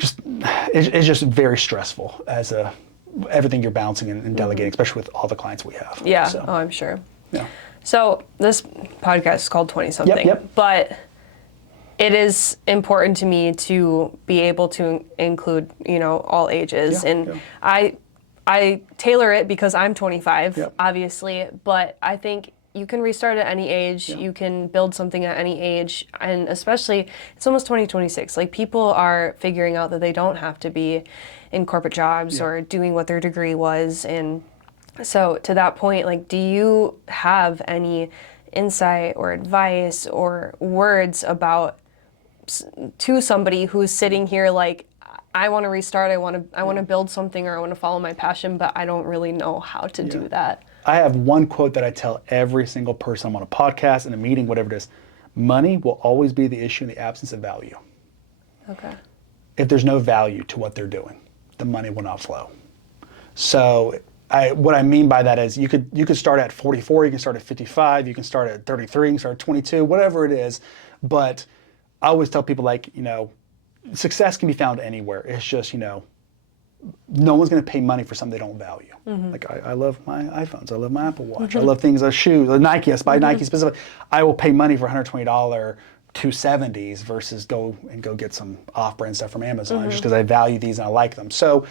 it's just very stressful as everything you're balancing and delegating, especially with all the clients we have. Yeah, so, I'm sure. Yeah. So this podcast is called 20-something, but it is important to me to be able to include, all ages. I tailor it because I'm 25, obviously, but I think you can restart at any age. You can build something at any age. And especially, it's almost 2026. Like, people are figuring out that they don't have to be in corporate jobs or doing what their degree was. And so to that point, like, do you have any insight or advice or words to somebody who's sitting here like, I want to restart, I want to build something, or I want to follow my passion, but I don't really know how to do that? I have one quote that I tell every single person I'm on a podcast, in a meeting, whatever it is. Money will always be the issue in the absence of value. Okay. If there's no value to what they're doing, the money will not flow. So what I mean by that is you could start at 44, you can start at 55, you can start at 33, you can start at 22, whatever it is. But I always tell people, like, success can be found anywhere. It's just, no one's going to pay money for something they don't value. Like, I love my iPhones. I love my Apple Watch. I love things, shoes, Nike. I buy Nike specifically. I will pay money for $120 270s versus go get some off-brand stuff from Amazon just because I value these and I like them. So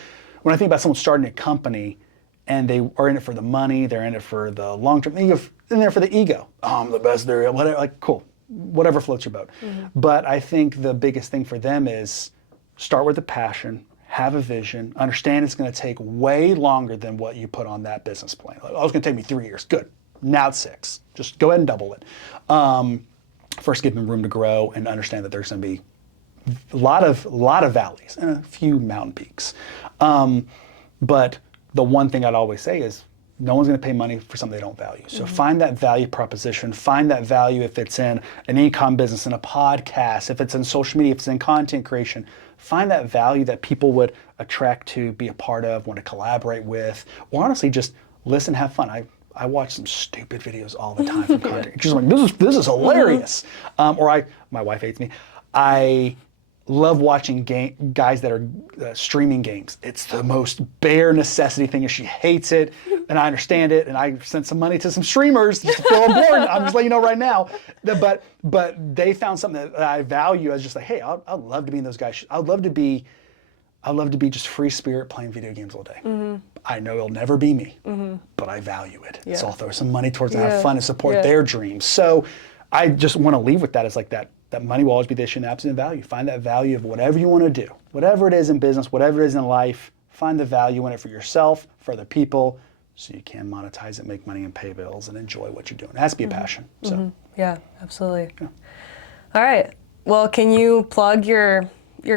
when I think about someone starting a company and they are in it for the money, they're in it for the long-term, they're in there for the ego. Oh, I'm the best there, whatever, like, cool. Whatever floats your boat. But I think the biggest thing for them is start with a passion, have a vision, understand it's going to take way longer than what you put on that business plan. Like, oh, it's going to take me 3 years. Good. Now it's 6. Just go ahead and double it. First, give them room to grow and understand that there's going to be a lot of valleys and a few mountain peaks. But the one thing I'd always say is no one's going to pay money for something they don't value. So find that value proposition, find that value if it's in an e-com business, in a podcast, if it's in social media, if it's in content creation. Find that value that people would attract to, be a part of, want to collaborate with, or honestly just listen, have fun. I watch some stupid videos all the time from content. Just like, this is hilarious. My wife hates me. I love watching guys that are streaming games. It's the most bare necessity thing, and she hates it, and I understand it, and I sent some money to some streamers just to fill them bored. I'm just letting you know right now. But they found something that I value as just like, hey, I'd love to be in those guys. I'd love to be just free spirit playing video games all day. I know it'll never be me, but I value it. Yeah. So I'll throw some money towards it and have fun and support their dreams. So I just want to leave with that as like that money will always be the issue in absolute value. Find that value of whatever you want to do. Whatever it is in business, whatever it is in life, find the value in it for yourself, for other people, so you can monetize it, make money and pay bills and enjoy what you're doing. It has to be a passion. So yeah, absolutely. Yeah. All right. Well, can you plug your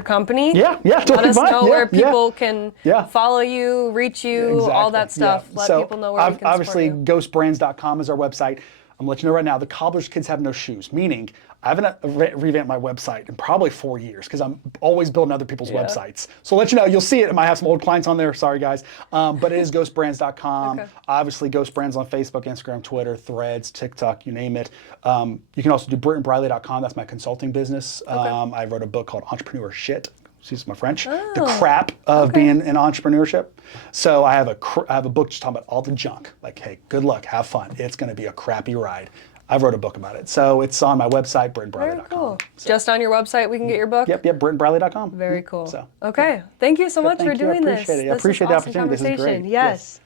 company? Yeah, totally. Let us know fine. where people can follow you, reach you, exactly. all that stuff. Let people know where we can obviously, support you. ghostbrands.com is our website. I'm gonna let you know right now, the cobbler's kids have no shoes, meaning I haven't revamped my website in probably 4 years because I'm always building other people's websites. So I'll let you know, you'll see it. I might have some old clients on there, sorry guys. But it is ghostbrands.com. Okay. Obviously, Ghost Brands on Facebook, Instagram, Twitter, Threads, TikTok, you name it. You can also do BrittonBriley.com. That's my consulting business. I wrote a book called Entrepreneurship. Excuse my French. The crap of being in entrepreneurship. So I have a book just talking about all the junk. Like, hey, good luck, have fun. It's going to be a crappy ride. I wrote a book about it. So it's on my website, BrittonBriley.com. Very cool. So, just on your website we can get your book? Yep, BrittonBriley.com. Very cool. So, okay. Thank you so much for doing this. I appreciate it. I appreciate the opportunity. This is great. Yes.